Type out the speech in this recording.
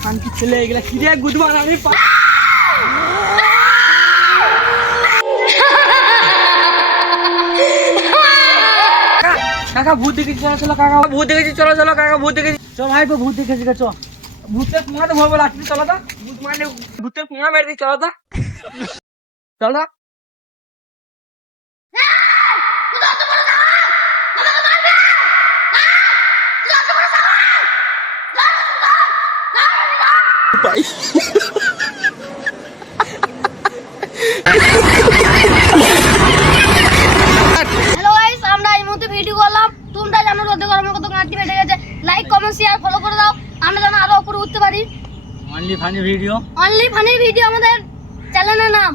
খান কি ছেলে এগুলা কি রে গুদমান আমি কাকা ভূত দেখেছি চলো কাকা ভূত দেখেছি চলো চলো কাকা ভূত দেখেছি চল ভাই ভূত দেখেছি চল ভূতের কুমাতে ভয় বলে আসবি চলো তো ভূত মানে ভূতের কুমা মেরে দিই চলো তো চলো ভাই হ্যালো গাইস, আমরা এই মুহূর্তে ভিডিও করলাম। তোমরা জানো রোদে গরমের কত গাঁটি বেড়ে গেছে। লাইক কমেন্ট শেয়ার ফলো করে দাও, আমরা যেন আরো উপরে উঠতে পারি। অনলি ফানি ভিডিও আমাদের চ্যানেলের নাম।